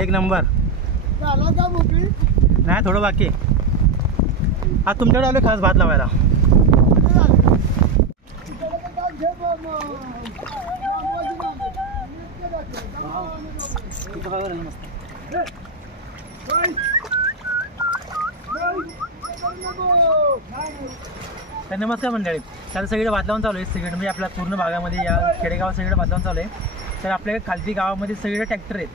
एक नंबर. नाही थोडं बाकी. आज तुमच्याकडे आलो खास भात लावायला. तर नमस्कार मंडळी. तर सगळीकडे भात लावून चालू आहे. सगळीकडे म्हणजे आपल्या पूर्ण भागामध्ये या खेडेगावात सगळीकडे भात लावून चालू आहे. तर आपल्याकडे खालती गावामध्ये सगळीकडे ट्रॅक्टर आहेत.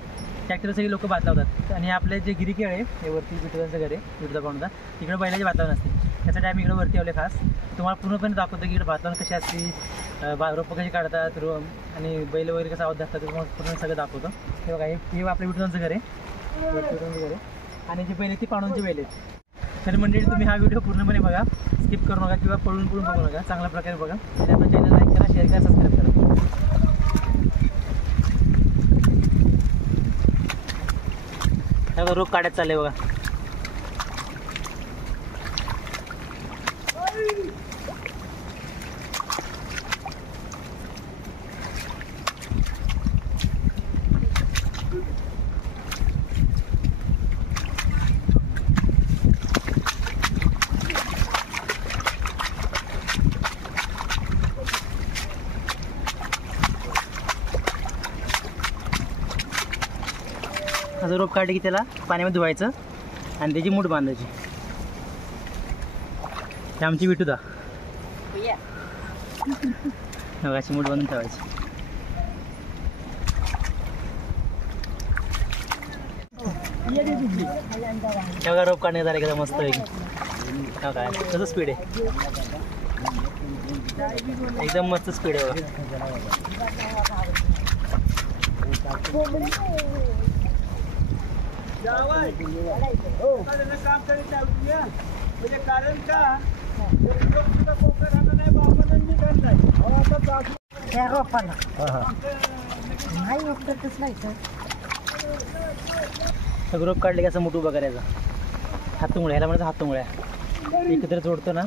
ट्रॅक्टर सगळी लोक भात लावतात. आणि आपले जे गिरीखेळ आहे ते वरती विठुरांचं घर आहे, विठुरा पाहुणचा, तिकडे बैलाची भात लावून असते. त्यासाठी आम्ही इकडे वरती आले खास. तुम्हाला पूर्णपणे दाखवतो की इकडे भात लावून कशी असते, रोपं कशी काढतात, आणि बैल वगैरे कसं आवाज दाखतात, तुम्हाला पूर्ण सगळं दाखवतो. हे बघा, हे आपल्या विठुरांचं घर आहे, विठुरांचं घर आहे. आणि जे बैल आहेत ती पाहुण्यांची बैल आहेत. तर मंडळी तुम्ही हा व्हिडिओ पूर्णपणे बघा, स्किप करू नका किंवा पळून बघू नका, चांगल्या प्रकारे बघा. आणि आपलं चॅनल लाईक करा, शेअर करा, सबस्क्राईब करा. रोप काढायचं चाललंय बघा. असं रोप काढले की त्याला पाण्यामध्ये धुवायचं आणि त्याची मूठ बांधायची. हे आमची विठुदा अशी मूठ बांधून ठेवायची. बघा रोप काढण्यात आले का मस्त आहे. काय कसं स्पीड आहे, एकदम मस्त स्पीड आहे बघा. काम करीत म्हणजे कारण का त्या रोपाला नाही उपटतच नाही. सगळं रोप काढले की असं मोठं उभं करायचं. हातुंगळ्या, ह्याला म्हणायचं हातुंगळ्या. एकत्र जोडतो ना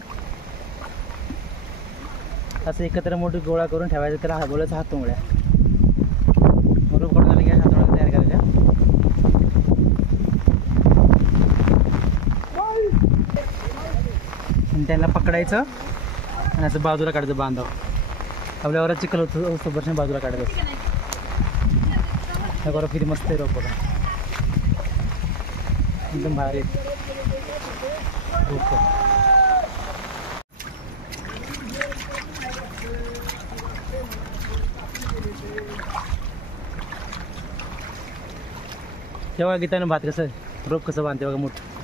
असं एकत्र मोठी गोळा करून ठेवायचं, त्याला बोलायचं हातुंगळ्या. रोप काढून झालं की हातुंगळ्या तयार करायच्या. त्यांना पकडायचं आणि असं बाजूला काढायचं बांधाव. आपल्यावर चिखल होतं सोबत बाजूला काढायचं. बरोबर किती मस्त आहे रोप बघा, एकदम भारी रोप. तेव्हा गीतानं भात कसं रोप कसं बांधते बघा मोठं.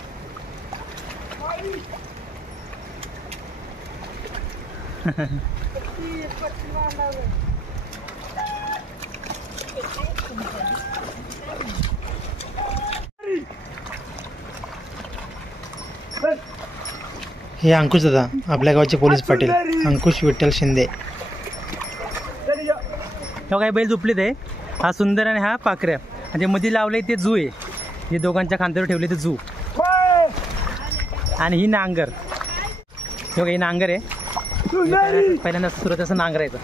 हे अंकुश दादा, आपल्या गावचे पोलीस पाटील अंकुश विठ्ठल शिंदे. तेव्हा काही बैल झोपले ते. हा सुंदर आणि हा पाखऱ्या. आणि जे मध्ये लावले ते जू आहे, हे दोघांच्या खांद्यावर ठेवले ते जू. आणि ही नांगर, तेव्हा ही नांगर आहे. पहिल्यांदा सुरुवात असं नांगरायचं.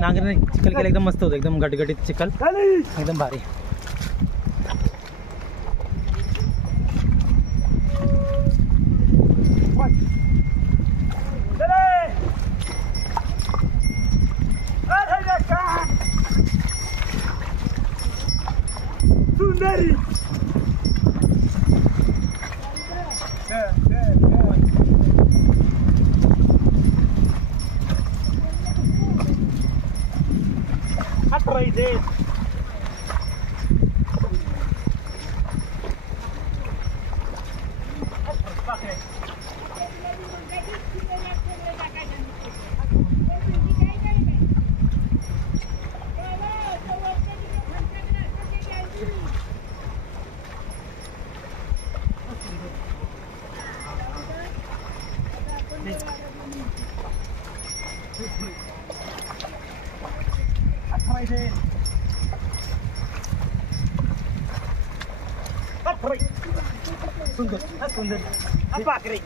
नांगराने चिखल केलं एकदम मस्त होतं, एकदम गटगटीत चिखल, एकदम भारी. सुंदर पाखरे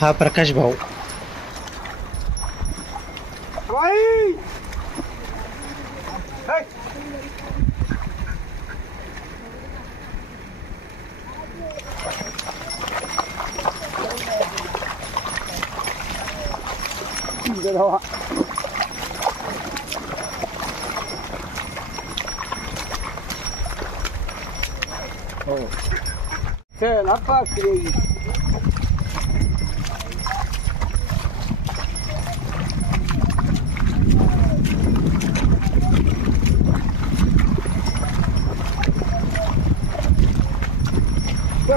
हा प्रकाश भाऊ चल आपा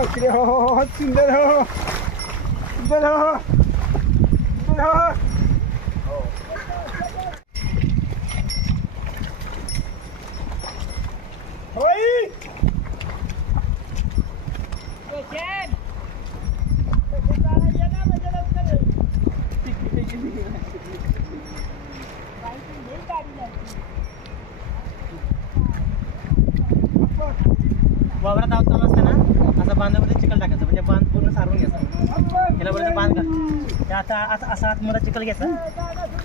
हो सुंदर हो सुंदर हो सुंदर हो वावरात आहोत चालू असताना असा बांधामध्ये चिखल टाकायचं म्हणजे बांध पूर्ण सारवून घ्यायचा याला बरोबर बांध घाल आता असा आतमध्ये चिखल घ्यायचा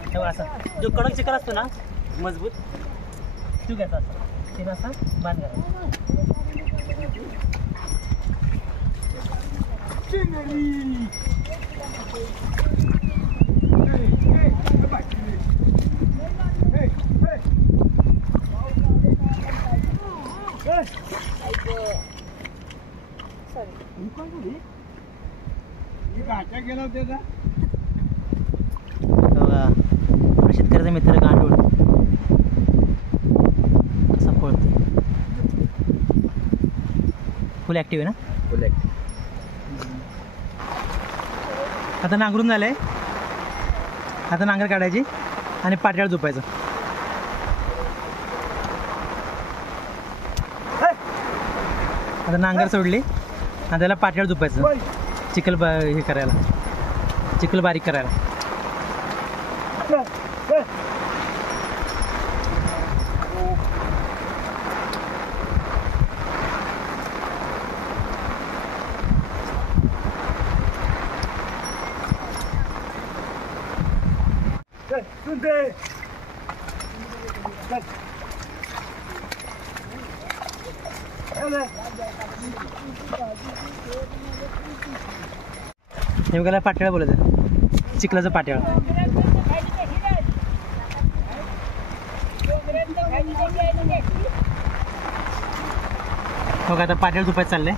तेव्हा असा जो कडक चिखल असतो ना मजबूत तो घ्यायचा असा तिला असा बांध घालायचा शेतकऱ्याचा मित्र गांडूळ कसा पळते फुल ऍक्टिव्ह आहे ना फुल ऍक्टिव्ह आता नांगरून झालंय आता नांगर काढायची आणि पाट्यावर झोपायचं आता नांगर सोडली आणि त्याला पाट्यावर झोपायचं चिखल हे करायला चिखल बारीक करायला हे बघायला पाट्याळ बोलायचं चिखलाचं पाट्याळ बघा आता पाट्याळ झोपायचं चाललंय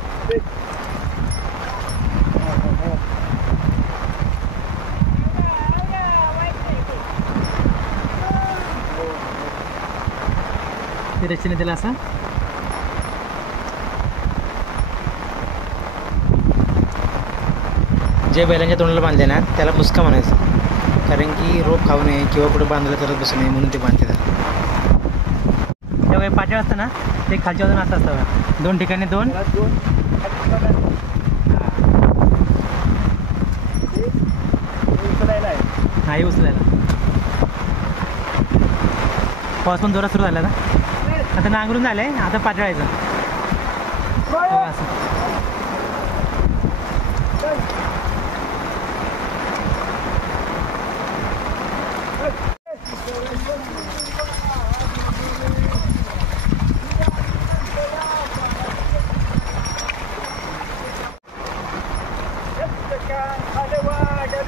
ते रचने त्याला असं जे बैलांच्या तोंडाला बांधले ना त्याला मुसका म्हणायचं कारण की रोप खाऊ नये किंवा कुठे बांधलं करत बसू नये म्हणून ते बांधते तेव्हा पाट्याळ असतं ना ते खालच्या बाजून असं असतं दोन ठिकाणी दोन हा हे उचलायला पाऊस पण जोरात सुरू झाला ना आता नांगरून झालंय आता पाट्याळायचं असं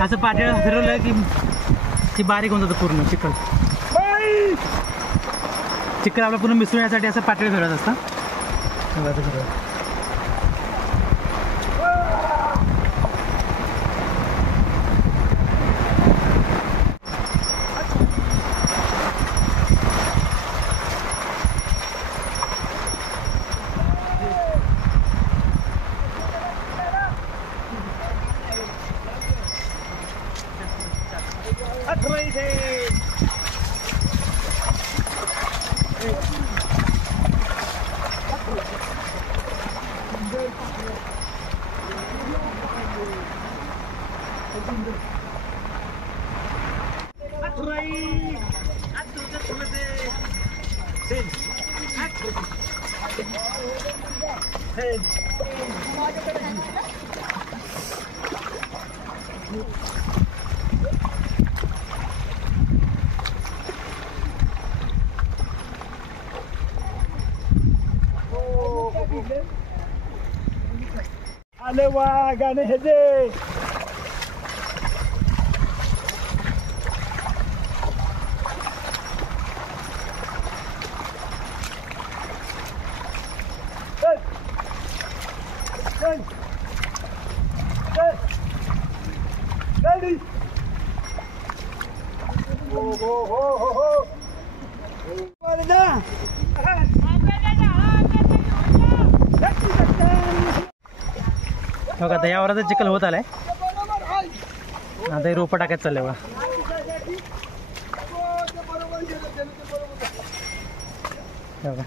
असं पाट्याळ फिरवलं की ती बारीक होऊन जातं पूर्ण चिखल चिखल आपलं पूर्ण मिसळण्यासाठी असं पाट्याळ फिरवत असतं आले वा गाणे हे जे बघा आता यावर आता चिखल होत आलाय. आता हे रोपं टाकायचं चाललंय बघा. बघा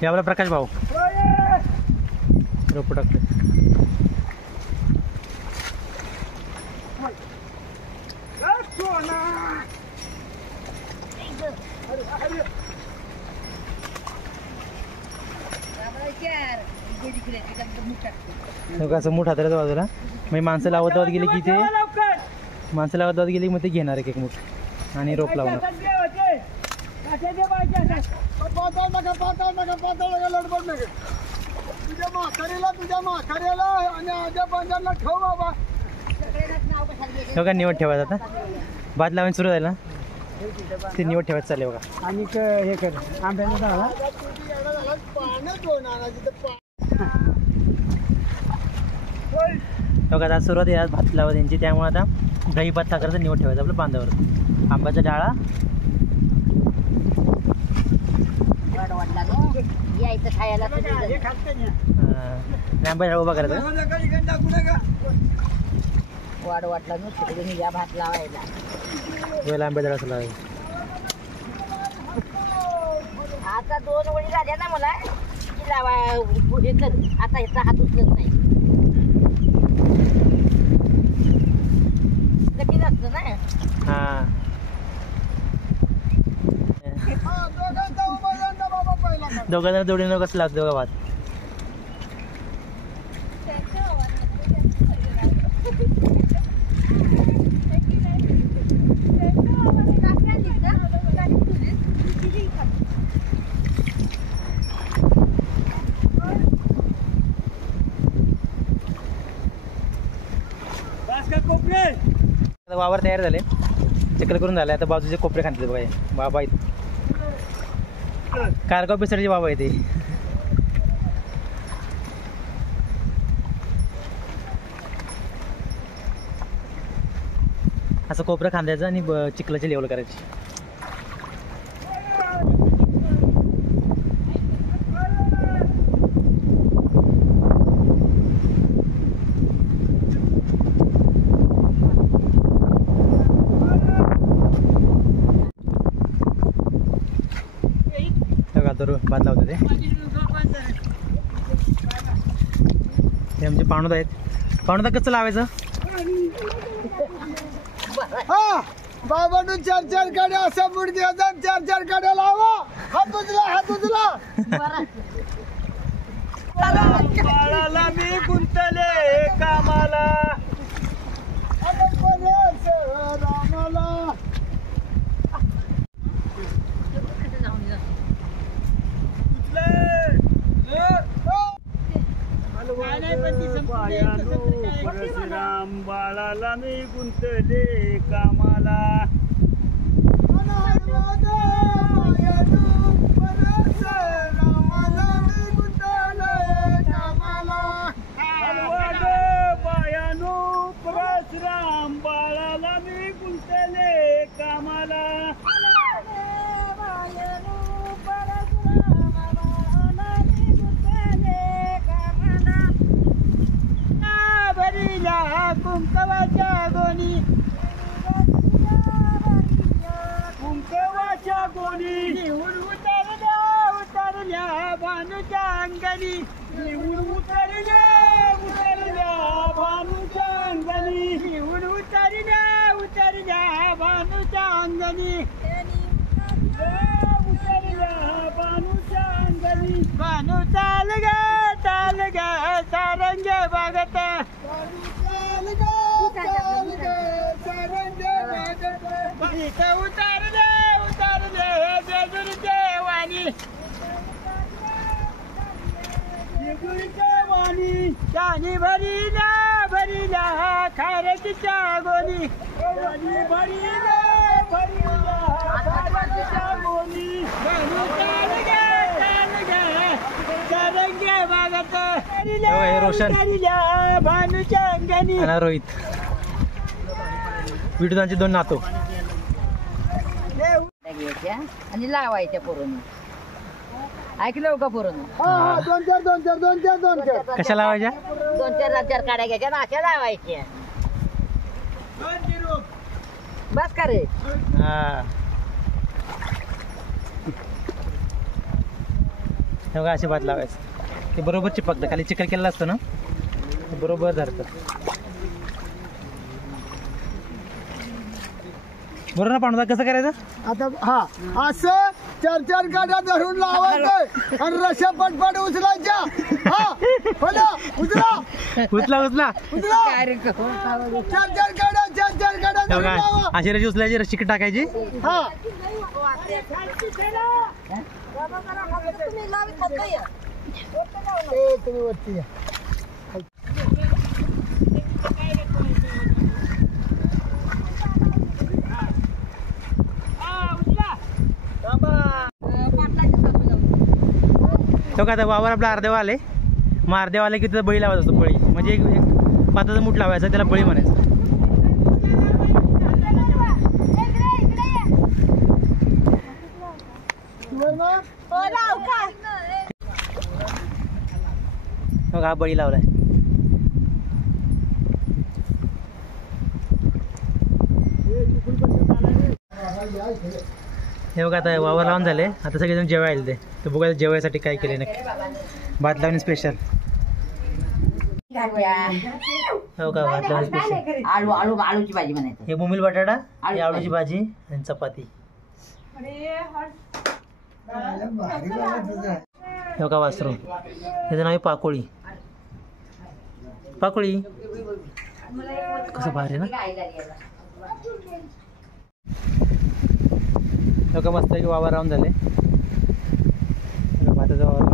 हे आपला प्रकाश भाऊ रोपं टाकतोय. असं मूठ हाताला बाजूला मग माणसं लावत गेली की ते मग ते घेणार एक मूठ आणि रोप लावणार. बघा निवड ठेवायचं. आता भात लावायला सुरू झालं ना ते निवड ठेवायचं चालले बघा. आणि हे कर आंब्याचा झाला बघा आता सुरुवात आहे भात लावा त्यांची. त्यामुळे आता दही भात साखरेचा निवड ठेवायचं आपलं बांधावर. आंब्याचा डाळा आंबा डाळ उभा करायचा. वाढ वाटला ना तिकडून या भात लावायला. आंब्या डाळ असं लावायचं. आता 2 वळी झाल्या ना मला की लावा हे कर. आता ह्याचा हात उचलत नाही. कठीण असतं ना. हां दोघांना जोडीनं कसं लागतं दोघा भात. वावर तयार झाले. चिखल करून झाले. आता बाजूचे कोपरे खांदले बघा. बाबा आहेत कारगाव पिसरचे बाबा आहे ते. असं कोपरं खांदायचं आणि चिखलाची लेवल करायची. भात लावतात ते आमचे पाहुणं आहेत. पाहुणं कसं लावायचं. बाबांनी 4 कडे असा मुडकी 4 कडे लावा. हात उचला बाळाला मी गुंतले कामाला रामाला. परशुराम बाळाला मी गुंतले कामाला. परशुराम बाळाला मी गुंतले कामाला. कुंकवाच्या गोणी लिहून उतरल्या भानूच्या अंगणी. लिहून उतरल्या भानूच्या अंगणी. लिहून उतरल्या भानूच्या अंगणी. उतरल्या भानूच्या अंगणी. स्वागत उतार दे हे जेजुरीचे वाणी चानी भरीला खारकीच्या गोनी रोशन भानुच्या अंगानी रोहित विडूदांचे 2 नातो घ्यायच्या आणि लावायच्या पोरून ऐकलं का पोरून दोन चार कशा लावायच्या 2-4 काड्या घ्यायच्या ना अशा लावायच्या बस का रे हा बघा असे भात लावायचं ते बरोबर चिपकतं खाली चिकन केलेलं असतं ना ते बरोबर धरतं बरोबर ना पांडुदा कसं करायचं आता हा असं 4 काड्या धरून लावायचं आणि रश्या पटपट उचलायच्या हा बोला उचला काय रे 4 काड्या धरून लावा अशी रशी उचलायची रशी टाकायची हा तुम्ही वरती या तो का आता वावर आपला अर्ध्यावा आले मग अर्ध्यावा आले की तिथं बळी लावायचा असतो बळी म्हणजे एक पाताचा मूठ लावायचा त्याला बळी म्हणायचं मग हा बळी लावलाय हे बघा आता वावर लावून झाले आता सगळेजण जेवायला ते तर बघा जेवायसाठी काय केले नक्की भात लावणे स्पेशल हो का भात लावणे स्पेशल आळूची भाजी म्हणायचं हे बोंबील बटाटा ही आळूची भाजी आणि चपाती हो का वासरू त्याचं नाव आहे पाकोळी पाकोळी कसं भारी ना हो का मस्त वावर राहून झाले भाताचा वावर